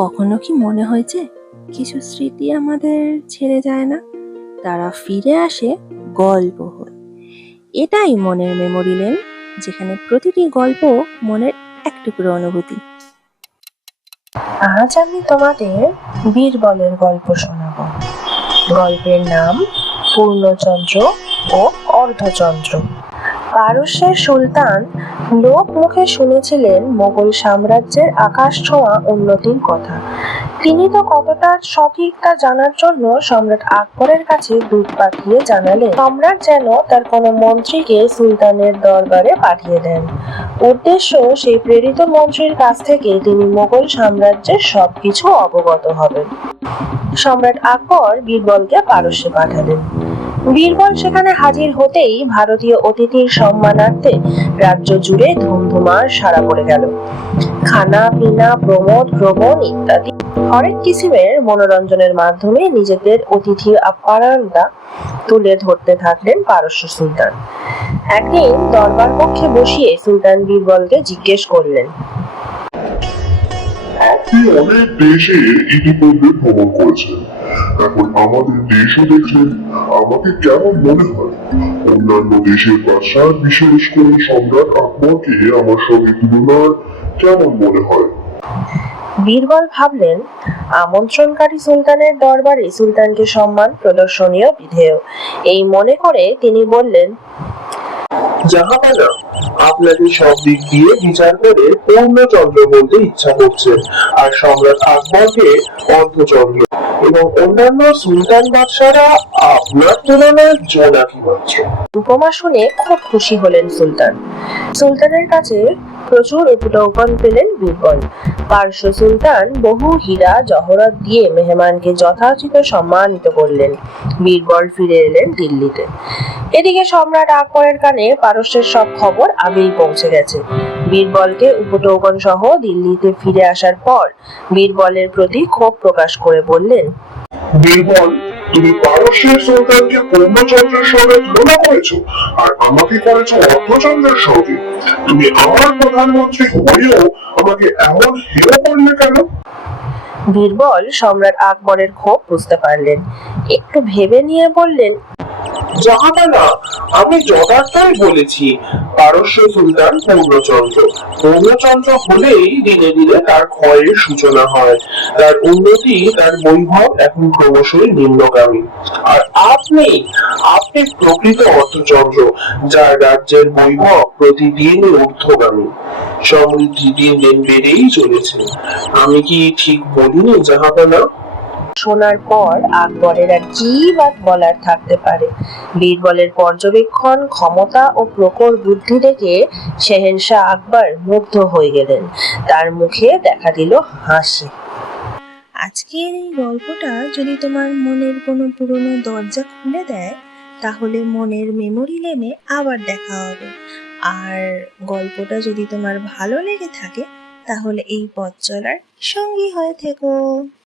কখনো কি মনে হয়েছে কিছু স্মৃতি আমাদের ছেড়ে যায় না, তারা ফিরে আসে গল্প হয়ে? এটাই মনের মেমোরি লেন, যেখানে প্রতিটি গল্প মনের এক টুকরো অনুভূতি। আজ আমি তোমাদের বীরবলের গল্প শোনাব। গল্পের নাম পূর্ণচন্দ্র ও অর্ধচন্দ্র। পারস্যের সুলতান লোক মুখে শুনেছিলেন মোগল সাম্রাজ্যের আকাশ ছোঁয়া উন্নতির কথা। তিনি তো কতটা সঠিক তা জানার জন্য সম্রাট আকবরের কাছে দূত পাঠিয়ে জানালেন সম্রাট যেন তার কোনো মন্ত্রীকে সুলতানের দরবারে পাঠিয়ে দেন। উদ্দেশ্য, সেই প্রেরিত মন্ত্রীর কাছ থেকে তিনি মোগল সাম্রাজ্যের সবকিছু অবগত হবেন। সম্রাট আকবর বীরবলকে পারস্যে পাঠালেন। বীরবল সেখানে হাজির হতেই ভারতীয় অতিথির সম্মানার্থে রাজ্য জুড়ে ধুমধুমার সাড়া পড়ে গেল। খানা পিনা, প্রমোদ ভ্রমণ ইত্যাদি হরেক কিসিমের মনোরঞ্জনের মাধ্যমে নিজেদের অতিথি আপ্যায়নতা তুলে ধরতে থাকলেন পারস্য সুলতান। একদিন দরবার কক্ষে বসিয়ে সুলতান বীরবলকে জিজ্ঞেস করলেন, আপনি অনেক দেশে ইতিপূর্বে ভ্রমণ করেছেন, এখন আমাদের দেশও দেখলেন, আমাকে কেমন মনে হয়? অন্যান্য দেশের বাদশাহ, বিশেষ করে সম্রাট আকবরকে আমার সঙ্গে তুলনার কেমন মনে হয়? বীরবল ভাবলেন, আমন্ত্রণকারী সুলতানের দরবারে সুলতানকে সম্মান প্রদর্শনীয় বিধেয়। এই মনে করে তিনি বললেন, জাহাপানা, আপনাকে সব দিক দিয়ে বিচার করে পূর্ণচন্দ্র বলতে ইচ্ছা করছে, আর সম্রাট আকবরকে অর্ধচন্দ্র, এবং অন্যান্য সুলতান বাদশারা আপনার তুলনায় জোনাকি মাত্র। উপমা শুনে খুব খুশি হলেন সুলতান। সুলতানের কাছে প্রচুর উপঢৌকন পেলেন বীরবল। পারস্য সুলতান বহু হীরা জহরত দিয়ে মেহমানকে যথাযথ সম্মানিত করলেন। বীরবল ফিরে এলেন দিল্লিতে। এদিকে সম্রাট আকবরের কানে পারস্যের সব খবর আগেই পৌঁছে গেছে। বীরবলকে উপঢৌকন সহ দিল্লিতে ফিরে আসার পর বীরবলের প্রতি ক্ষোভ প্রকাশ করে বললেন, বীরবল, তুমি পারস্যের সুলতানকে পূর্ণচন্দ্রের সঙ্গে তুলনা করেছো, আর আমাকে করেছো অর্ধচন্দ্রের সঙ্গে। তুমি আমার প্রধানমন্ত্রী হয়েও আমাকে এমন হেয় করলে কেন? বীরবল সম্রাট আকবরের ক্ষোভ বুঝতে পারলেন। একটু ভেবে নিয়ে বললেন, জাহাপানা, আমি যথার্থই বলেছি, পারস্য সুলতান পূর্ণচন্দ্র। পূর্ণচন্দ্র হলেই দিনে দিনে তার ক্ষয়ের সূচনা হয়, তার উন্নতি, তার বৈভব এখন ক্রমশই নিম্নগামী। আর আপনি আপনি প্রকৃত অর্ধচন্দ্র, যার রাজ্যের বৈভব প্রতিদিনই ঊর্ধ্বগামী, সমৃদ্ধি দিন দিন বেড়েই চলেছে। আমি কি ঠিক বলিনি জাহাপানা? শোনার পর আকবরের আর কি বা বলার থাকতে পারে। বীরবলের পর্যবেক্ষণ ক্ষমতা ও প্রখর বুদ্ধি দেখে শেহেনশাহ আকবর মুগ্ধ হয়ে গেলেন। তার মুখে দেখা দিল হাসি। আজকের এই গল্পটা যদি তোমার মনের কোনো পুরনো দরজা খুলে দেয়, তাহলে মনের মেমোরি লেনে আবার দেখা হবে। আর গল্পটা যদি তোমার ভালো লেগে থাকে, তাহলে এই পথ চলার সঙ্গী হয়ে থেকো।